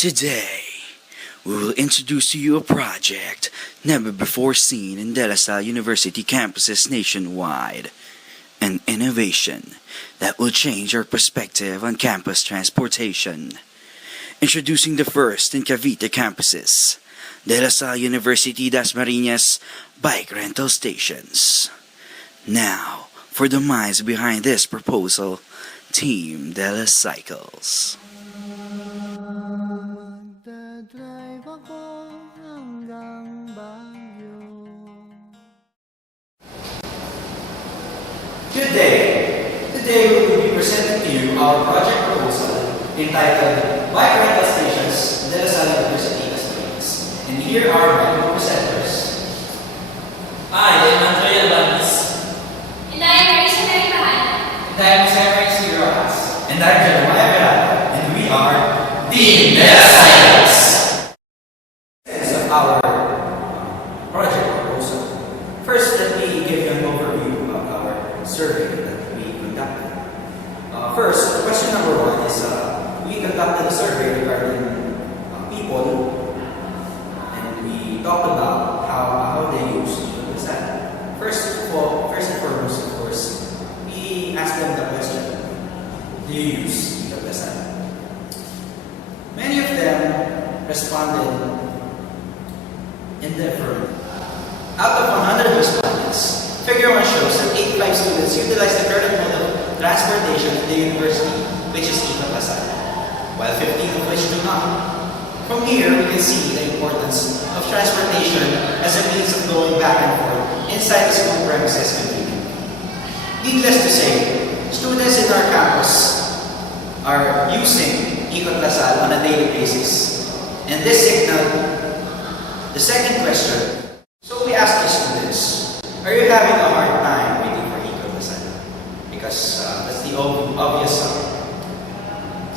Today, we will introduce to you a project never before seen in De La Salle University campuses nationwide. An innovation that will change our perspective on campus transportation. Introducing the first in Cavite campuses, De La Salle University Dasmariñas bike rental stations. Now, for the minds behind this proposal, Team De La Cycles. Magdadrive ako hanggang Baguio. Good day! Today we will be presenting to you our project proposal entitled Bike Rental Stations, De La Salle University Dasmariñas. And here are my co-presenters. I am Andrea Albanese. And I am Marisa Naripahan. And I am Sarah Isiroas. And I'm Jeremiah Verano. And we are Team De La Cycles. This is our project proposal. First, let me give you an overview of our survey that we conducted. First, question number one is we conducted a survey regarding people, and we talked about how they use that. First and foremost, of course, we asked them the question: do you use Dasal? Many of them responded in the affirmative. Out of 100 respondents, Figure 1 shows that 85 students utilize the current mode of transportation at the university, which is Dasal, while 15 of which do not. From here, we can see the importance of transportation as a means of going back and forth inside the school premises conveniently. Needless to say, students in our campus are using Dasal on a daily basis. And this signaled the second question. So we asked the students, are you having a hard time waiting for Dasal? Because that's the obvious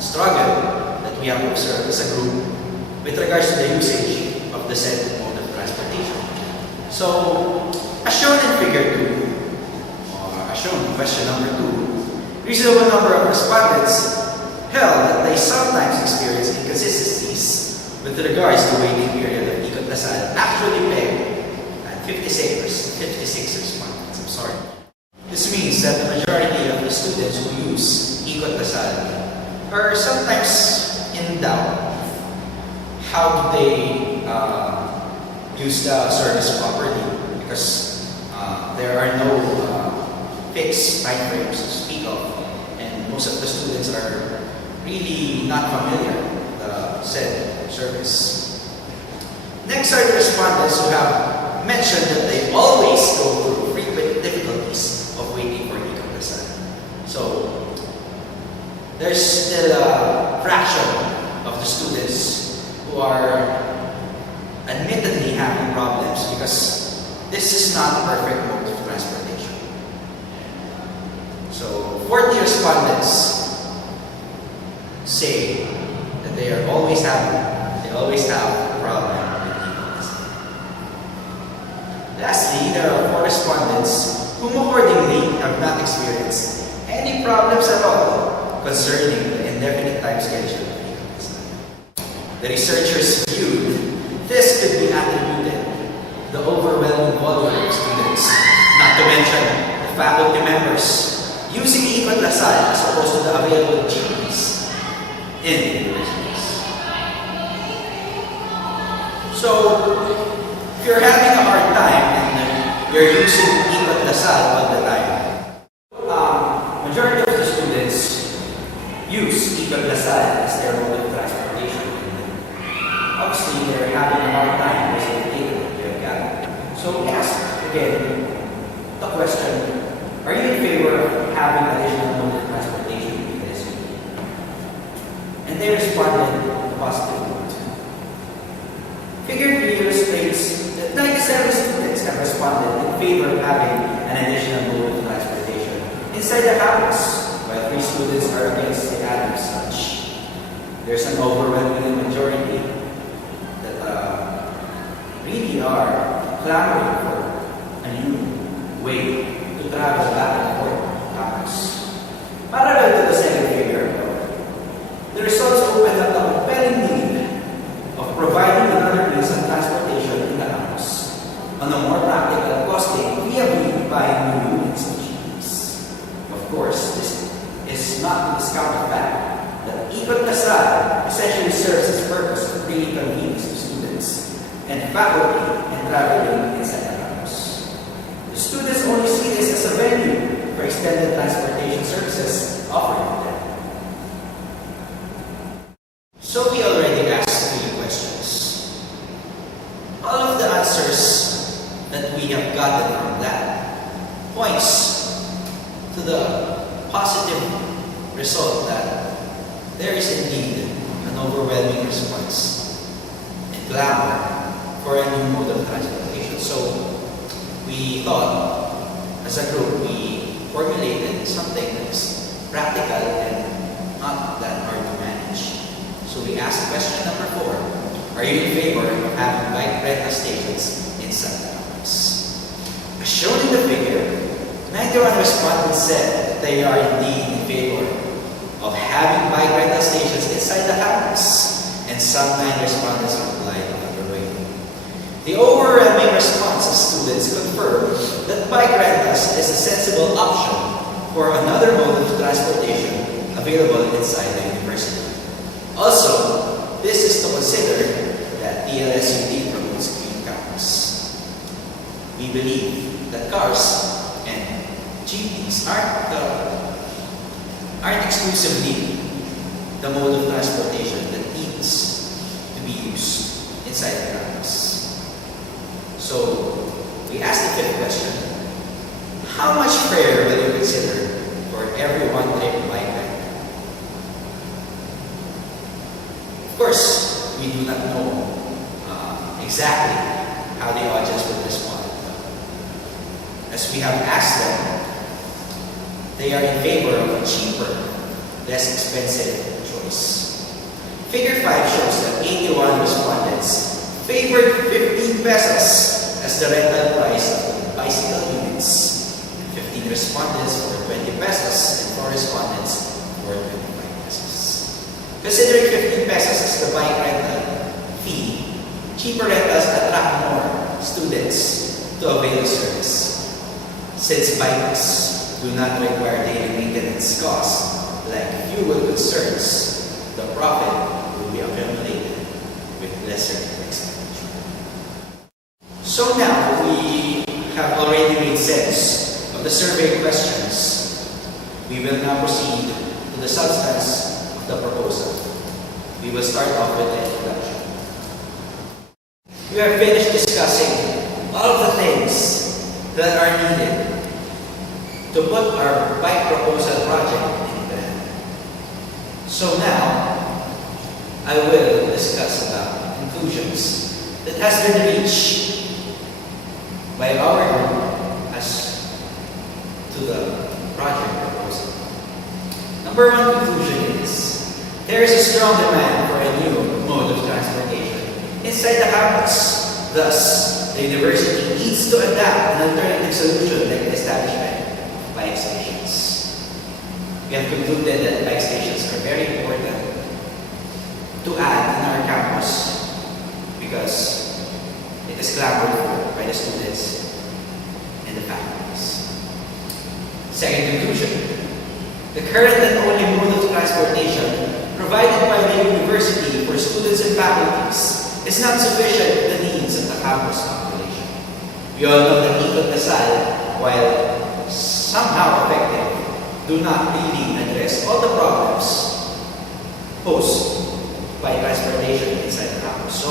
struggle that we have observed as a group with regards to the usage of the said mode of transportation. So, as shown in figure 2, or as shown in question number 2, reasonable number of respondents held that they sometimes experience inconsistencies with regards to waiting period of Dasal, actually pegged at 56 respondents. I'm sorry. This means that the majority of the students who use Dasal are sometimes in doubt. How do they use the service properly? Because there are no fixed time frames to speak of, and most of the students are really not familiar with the said service. Next are the respondents who have mentioned that they always go through frequent difficulties of waiting for Dasal. So there's still a fraction of the students who are admittedly having problems because this is not a perfect mode of transportation. So 40 respondents say that they always have a problem with Dasal. Lastly, there are 4 respondents whom accordingly have not experienced any problems at all concerning the indefinite time schedule. The researchers viewed this could be attributed to the overwhelming volume of students, not to mention the faculty members using Dasal as opposed to the available jeepneys in the universities. So, if you're having a hard time and you're using Dasal all the time, majority of the students use Dasal as their mode of transportation. Obviously, they're having a hard time with the data that you have gathered. So we ask again the question, are you in favor of having additional mode of transportation in this week? And they responded positively. Figure 3 illustrates that 97 students have responded in favor of having an additional mode of transportation inside the campus, while 3 students are against the adding as such. There's an overwhelming majority really are clamoring for a new way to travel back and forth campus. Parallel to the second figure, the results open up a compelling need faculty and traveling inside the campus. The students only see this as a venue for extended transportation services offered to them. So we already asked 3 questions. All of the answers that we have gotten from that points to the positive result that there is indeed an overwhelming response and clamor for a new mode of transportation. So we thought, as a group, we formulated something that's practical and not that hard to manage. So we asked question number 4. Are you in favor of having bike rental stations inside the campus? As shown in the figure, 91 respondents said that they are indeed in favor of having bike rental stations inside the campus, and some 9 respondents replied the other way. The overwhelming response of students confirmed that bike rentals is a sensible option for another mode of transportation available inside the university. Also, this is to consider that TLSUD promotes green campus. We believe that cars and jeepneys aren't exclusively the mode of transportation that needs to be used inside the campus. So, we asked the 5th question: how much fare will you consider for every one trip bike ride? Of course, we do not know exactly how the audience would respond. As we have asked them, they are in favor of a cheaper, less expensive choice. Figure 5 shows that 81 respondents favored 15 pesos as the rental price of the bicycle units, and 15 respondents for 20 pesos, and 4 respondents for 25 pesos. Considering 15 pesos as the bike rental fee, cheaper rentals attract more students to avail the service. Since bikes do not require daily maintenance costs like fuel concerns, the profit will be accumulated with lesser expenditure. So now we have already made sense of the survey questions. We will now proceed to the substance of the proposal. We will start off with the introduction. We have finished discussing all of the things that are needed to put our bike proposal project in plan. So now, I will discuss about conclusions that has been reached by our group as to the project proposal. Number 1 conclusion is, there is a strong demand for a new mode of transportation inside the campus. Thus, the university needs to adapt an alternative solution like the establishment of bike stations. We have concluded that bike stations are very important to add in our campus because it is clamored for by the students and the faculties. Second conclusion, the current and only mode of transportation provided by the university for students and faculties is not sufficient to the needs of the campus population. We all know that Ikot Dasal, while somehow effective, do not really address all the problems posed by transportation inside the campus. So,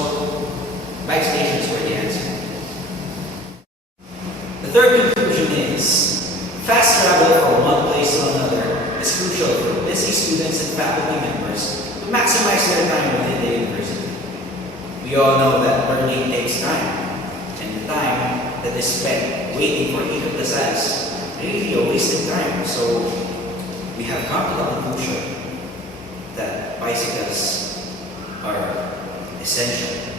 bike stations were the answer. The third conclusion is, fast travel from one place to another is crucial for busy students and faculty members to maximize their time within the university. We all know that learning takes time, and the time that is spent waiting for Ikot Dasal is really a wasted time. So we have come to the conclusion that bicycles are essential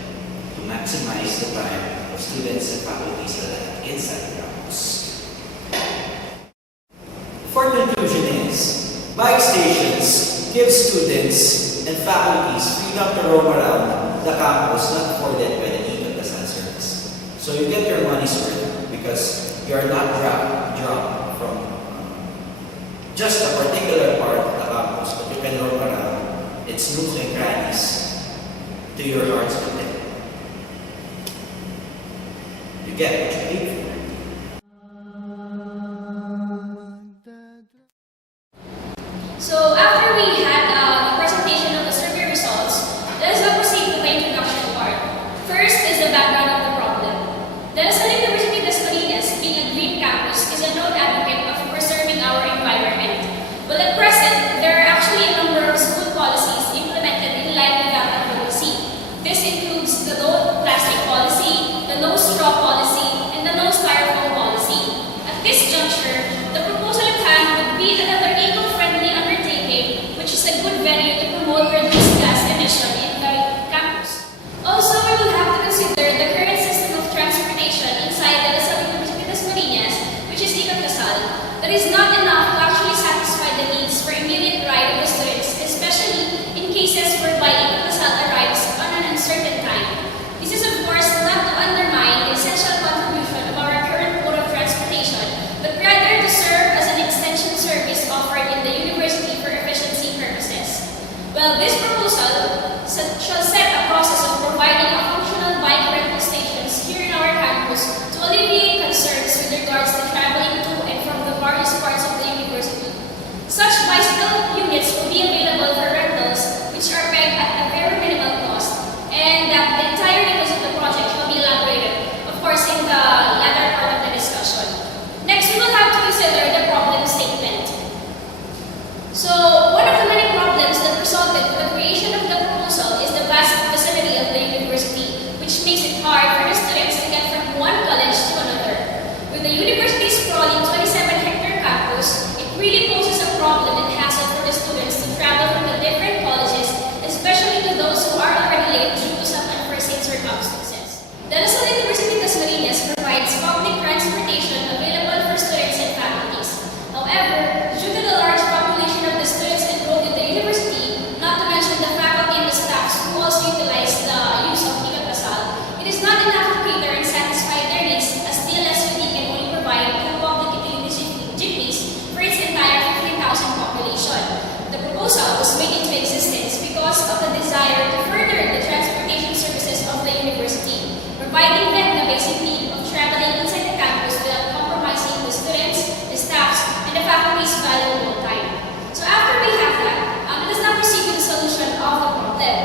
to maximize the time of students and faculties that are inside the campus. The fourth conclusion is, bike stations give students and faculties freedom to roam around the campus not afforded by the Ikot Dasal service. So you get your money's worth because you are not dropped from just a particular part of the campus, but you can roam around its nooks and crannies to your heart's content. you get what you paid for. So after we had the presentation of the survey results, let us now proceed to the introduction part. First is the background of the problem. De La Salle University Las Marinas, being a green campus, is a known advocate of preserving our environment. But at present, there are actually a number of school policies implemented in line with that policy. This includes the no plastic policy, the no straw policy, and the no styrofoam policy. At this juncture, the proposal at hand would be another eco-friendly undertaking, which is a good venue to promote reduced gas emission in the campus. Also, we will have to consider the current system of transportation inside the La Salle University Las Marinas, which is Ikot Kasal, that is not enough to actually satisfy the needs for immediate ride of the students, especially in cases whereby Ikot Kasal arrives on an uncertain time. This is of course not to undermine the essential contribution of our current mode of transportation, but rather to serve as an extension service offered in the university for efficiency purposes. Well, this proposal shall set a process of providing a functional bike rental stations here in our campus to alleviate concerns with regards to traveling to and from the various parts of the university. Such bicycle units will be available for rentals, which are pegged at a very minimal cost, and that the entire details of the project shall be elaborated, of course, in the latter part of the discussion. Next, we will have to consider the problem statement. So, one of the many problems that resulted in the creation of the proposal is the vast vicinity of the university, which makes it hard for the students to get from one college to another. With the university's sprawling 27-hectare campus, it really poses a problem and hassle for the students to travel from the different colleges, especially to those who are already late due to some unforeseen circumstances. The La Salle University Las Marinas provides public transportation available for students and faculties. However, due to the large population of the students enrolled in the university, not to mention the faculty and the staffs who also utilize the use of Ikot Kasal, it is not enough to cater and satisfy their needs, as DLSUD can only provide 2 public utility jeepneys for its entire 15,000 population. The proposal was made into existence because of the desire to further the transportation services of the university, providing them the basic need of traveling inside the campus without compromising the students, the staffs, and the faculty's valuable time. So after we have that, let us now proceed to the solution of the problem.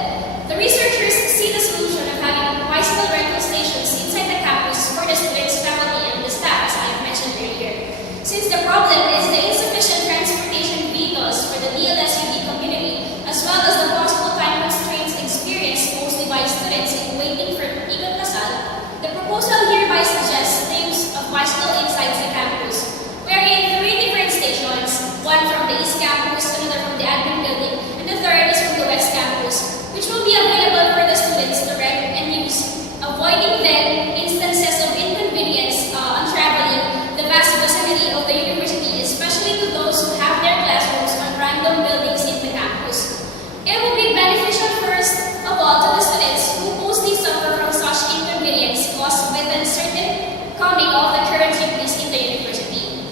The researchers see the solution of having bicycle rental stations inside the campus for the students, faculty, and the staff, as I mentioned earlier. Since the problem is the insufficient transportation vehicles for the DLSUD community, as well as the possible time constraints experienced mostly by students in waiting for Ikot Kasal, the proposal hereby suggests the use of bicycle inside the campus, wherein 3 different stations, one from the East Campus, another from the admin building, and the third is from the West Campus, which will be available for the students to rent and use, avoiding then instances of inconvenience on traveling the vast vicinity of the university, especially to those who have their classrooms on random buildings in the campus. It will be beneficial first of all to the students who mostly suffer from such inconvenience caused by the uncertain coming of the current jeepneys in the university.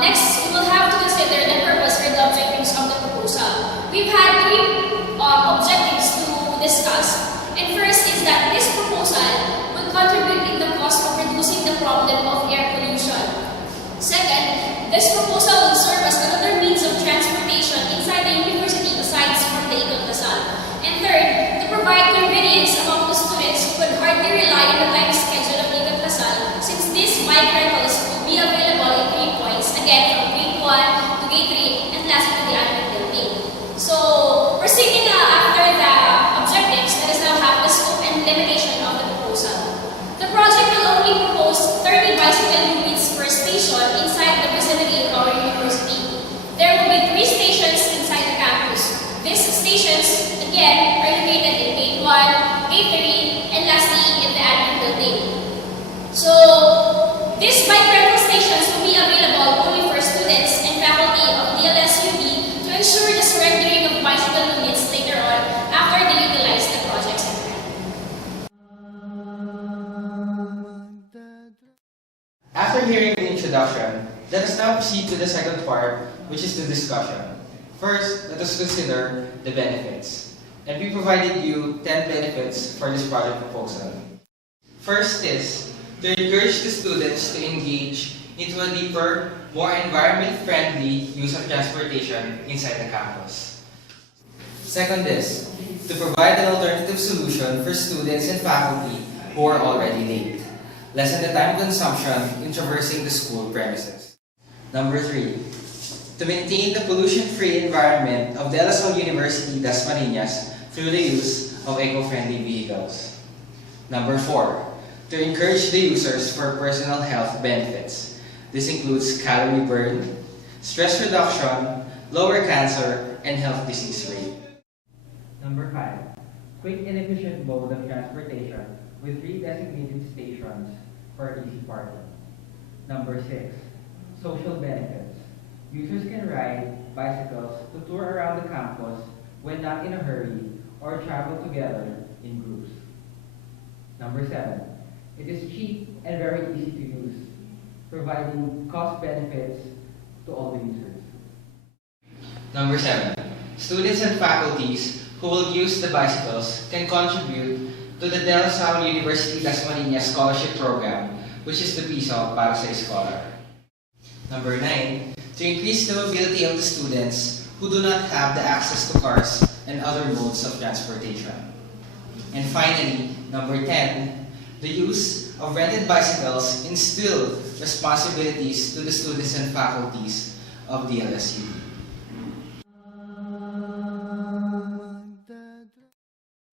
Next, we will have to consider the purpose or the objectives of the proposal. We've had 3 objectives to discuss. And first is that this proposal will contribute in the cost of reducing the problem of air pollution. Second, this proposal will serve as another means of transportation inside the university aside from the Ikot Kasal. And third, to provide convenience among the students who could hardly rely on the time schedule of Ikot Kasal, since these bike rentals will be available in 3 points, again from Gate 1 to Gate 3, and lastly to the admin building. So, proceeding after the objectives, let us now have the scope and limitation of the proposal. The project will only propose 30 bicycle units per station inside the vicinity of our university. There will be 3 stations inside the campus. These stations, again, are located in Gate 1, Gate 3, and lastly in the admin building. So, these bike rental stations will be available only for students and faculty of DLSUD to ensure the surrendering of bicycle units later on after they utilize the project center. After hearing the introduction, let us now proceed to the second part, which is the discussion. First, let us consider the benefits. And we provided you 10 benefits for this project proposal. First is, to encourage the students to engage into a deeper, more environment-friendly use of transportation inside the campus. Second is to provide an alternative solution for students and faculty who are already late. Lessen the time consumption in traversing the school premises. Number 3, to maintain the pollution-free environment of De La Salle University Dasmariñas through the use of eco-friendly vehicles. Number 4, to encourage the users for personal health benefits. This includes calorie burn, stress reduction, lower cancer, and health disease rate. Number 5, quick and efficient mode of transportation with 3 designated stations for easy parking. Number 6, social benefits. Users can ride bicycles to tour around the campus when not in a hurry or travel together in groups. Number 7, it is cheap and very easy to use, providing cost benefits to all the users. Number 7, students and faculties who will use the bicycles can contribute to the De La Salle University Dasmariñas Scholarship Program, which is the PISO para sa Scholar. Number 9, to increase the mobility of the students who do not have the access to cars and other modes of transportation. And finally, number 10, the use of rented bicycles instill responsibilities to the students and faculties of the LSU.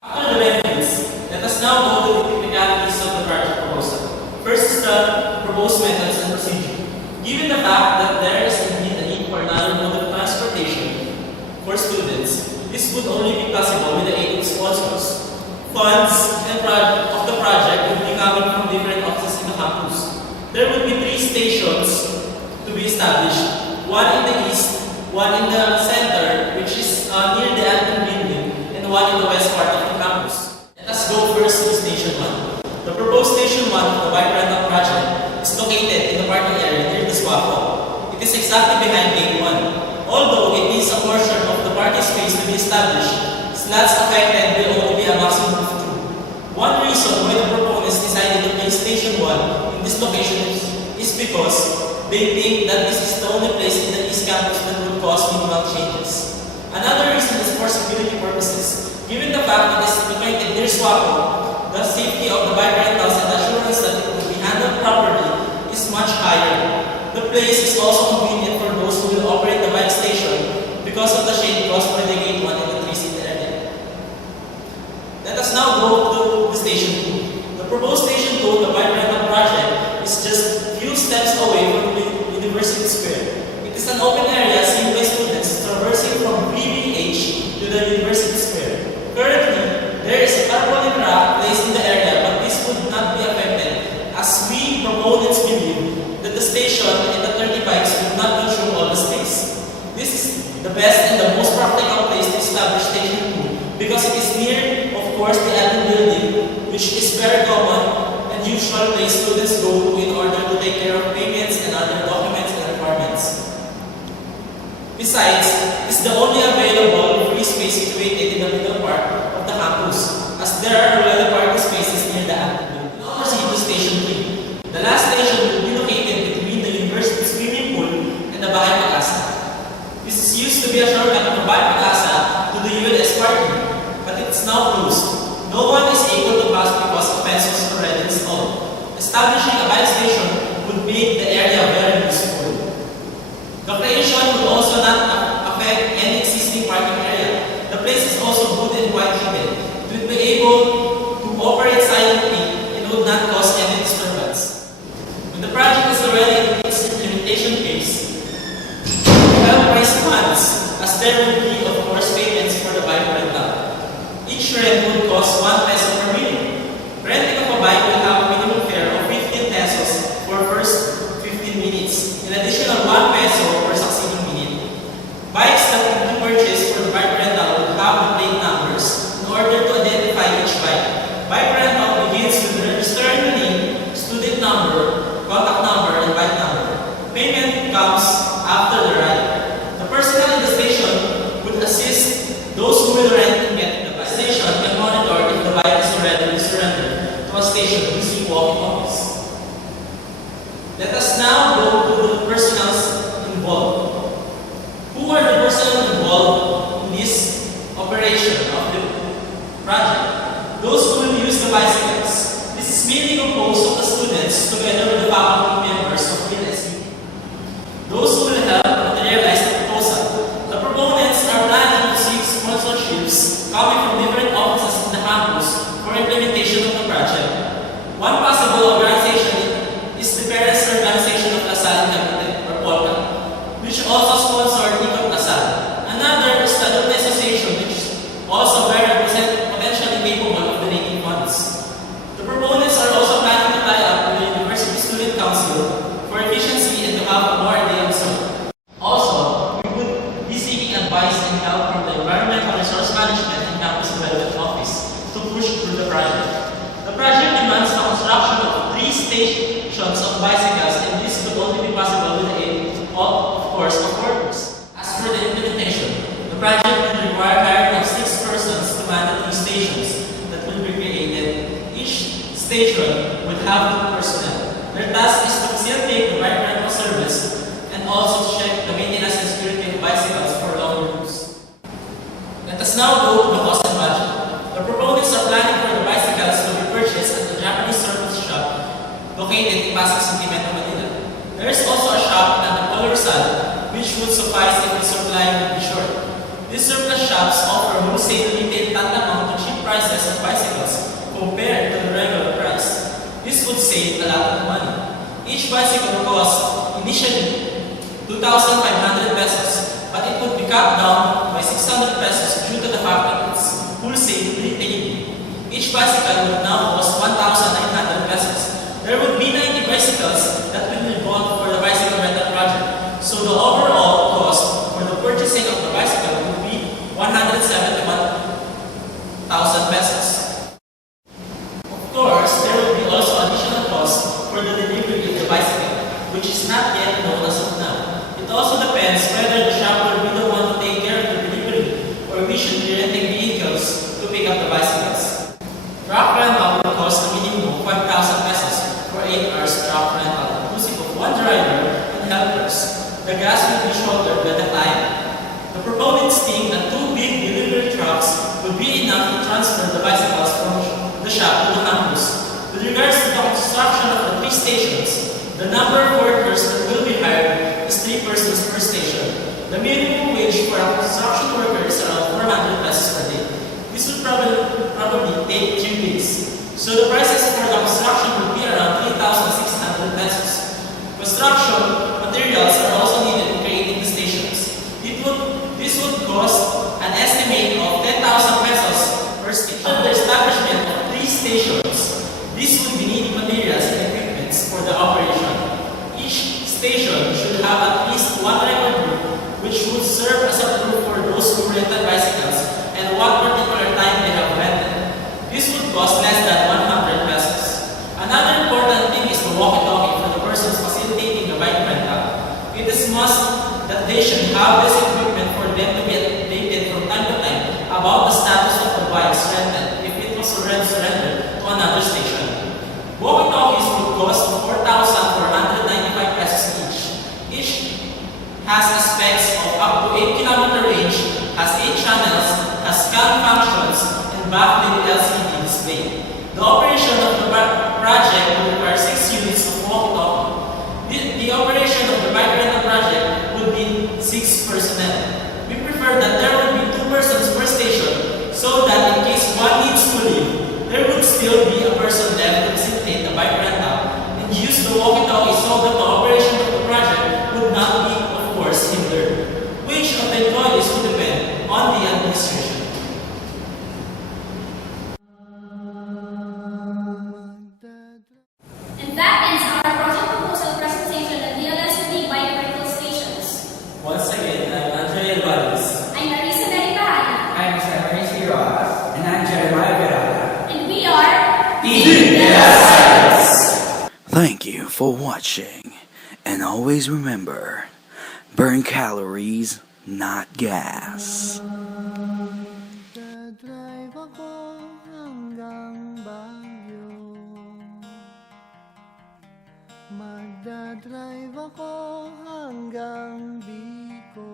After the benefits, let us now go to the technicalities of the project proposal. First is the proposed methods and procedure. Given the fact that there is indeed a need for another mode of transportation for students, this would only be possible with the aid of sponsors. Funds and of the project would be coming from different offices in the campus. There would be 3 stations to be established, one in the east, one in the center, which is near the admin building, and one in the west part of the campus. Let us go first to Station 1. The proposed Station 1 of the bike rental project is located in the parking area near the SWAPO. It is exactly behind Gate 1. Although it needs a portion of the parking space to be established, slots affected will only be a maximum of 2. One reason why the proponents decided to place Station 1 in this location is because they think that this is the only place in the East Campus that will cause minimal changes. Another reason is for security purposes. Given the fact that it is located near SWAPO, the safety of the bike rentals and assurance that it will be handled properly is much higher. The place is also convenient for those who will operate the bike station because of the shade caused by the Gate 1 and the trees in the area. Let us now go to the Station 2. The proposed Station 2, the bike rental project, is just a few steps away from the University Square. It is an open area seen by students traversing from BBH to the University Square. Currently, there is a tarpaulin rack placed in the area, but this would not be affected as we proponents believe that the station and the 30 bikes would not consume all the space. This is the best and the most practical place to establish Station 2 because it is near, of course, the admin building, which is very common and usual place students go to in order to take care of payments and other documents and requirements. Besides, it is the only available free space situated in the middle part of the campus, as there are already parking spaces near the admin building. Now proceed to Station 3. The last station will be located between the university swimming pool and the Bahay Pag-asa. This is used to be a shortcut from Bahay Pag-asa to the UNS parking, but it is now closed. No one is able to pass because of pencils already installed. Establishing a bike station would make the area very useful. The creation would also not affect any existing parking area. The place is also good and wide hidden. It would be able to operate silently and would not cause any disturbance. When the project is already in its implementation phase, we have price funds, as there would be, of course, payments for the bike rental. Each rent would cost 1 peso per minute. Renting of a bike will have a minimum fare of 15 pesos for first 15 minutes, an additional 1 peso per succeeding minute. Bikes that will be purchased for the bike rental will have the plate numbers in order to identify each bike. Bike rental begins with registering the name, student number, contact number, and bike number. Payment comes after the ride. The personnel in the station would assist those who will rent and get the bike. The station can monitor if the bike is already surrendered to a station using walkie-talkies. Let us now go to the personnel involved. Who are the personnel involved in this operation of the project? Those who will use the bicycles. This is mainly composed of the students together with the faculty members of PLSU. Those who will help materialize the proposal. The proponents are planning to seek sponsorships coming from different offices in the campus for implementation of the project. One possible organization is the Parents Organization of LaSalle in Cavite, or POLCA, which also sponsored Ikot LaSalle. Another is the Alumni Association, which is also very potentially capable of donating funds. The proponents are also planning to tie up with the University Student Council for efficiency and to have a more ideal zone. Also, we would be seeking advice and help from the Environmental Resource Management and Campus Development Office to push through the project. The project demands the construction of 3 stations of bicycles, and this could only be possible with the aid of course, of workers. As for the implementation, the project would require hiring of 6 persons to man the 3 stations that will be created. Each station would have 2 personnel. Their task is to facilitate the bike rental service and also to check the maintenance and security of bicycles for long routes. Let us now go to the cost and budget. The proponents are planning for the bicycles to be purchased at the Japanese service shop located in Pasig City, Metro Manila. There is also a shop at the Polo Rizal, which would suffice if the supply would be short. These surplus shops offer wholesale retail tantamount to cheap prices of bicycles compared to the regular price. This would save a lot of money. Each bicycle costs initially 2,500 pesos, but it would be cut down by 600 pesos due to the fact that it's wholesale retailing. Each bicycle would now cost 1,900 pesos. There would be 90 bicycles that will be bought for the bicycle rental project. So the overall cost for the purchasing of the bicycle would be 171,000 pesos. Of course, there will be also additional costs for the delivery of the bicycle, which is not yet known as of now. It also depends whether the shop will be the one to take care of the delivery, or we should be renting vehicles to pick up the bicycles. Truck rental will cost a minimum of 5,000 pesos for 8 hours truck rental, inclusive of 1 driver and helpers. The gas will be shouldered by the client. The proponents think that 2 big delivery trucks would be enough to transfer the bicycles from the shop to the campus. With regards to the construction of the 3 stations, the number of workers that will be hired is 3 persons per station. The minimum wage for a construction worker is around 400 pesos per day. This would probably take 3 days. So the prices for the construction would be around 3,600 pesos. Construction materials are also needed in creating the stations. This would cost an estimate of 10,000 pesos per station. For the establishment of 3 stations, this would be needing materials and equipment for the operation. Each station should have at least 1 record book, which would serve as a proof for those who rented bicycles and what particular time they have rented. This would cost less than 100 pesos. Another important thing is the walkie-talkie for the persons facilitating the bike rental. It is must that they should have this equipment for them to be updated from time to time about the status of the bikes rented if it was already surrendered to another station. Walkie-talkies would cost 4,495 pesos each. Each has a specs of up to 8 km range, has 8 channels, has scan functions, and backlit LCD display. The operation of the project will require 6 units of walkie-talkie. The operation of the bike rental project would be 6 personnel. We prefer that there would be 2 persons per station so that in case one needs to leave, there would still be a person left to facilitate the bike rental and use the walkie-talkie so that the operation of the project would not be, of course, hindered. Wage of the employees would depend on the administration. And that ends our project proposal presentation at DLSD bike rental stations. Once again, I'm Andrea Alvarez. I'm Marisa Meripahana, I'm Samuel Siroas. And I'm Jeremiah Verada. and we are Thank you for watching. And always remember, burn calories, not gas. Magdadrive ako hanggang Baguio. Magdadrive ako hanggang Bicol.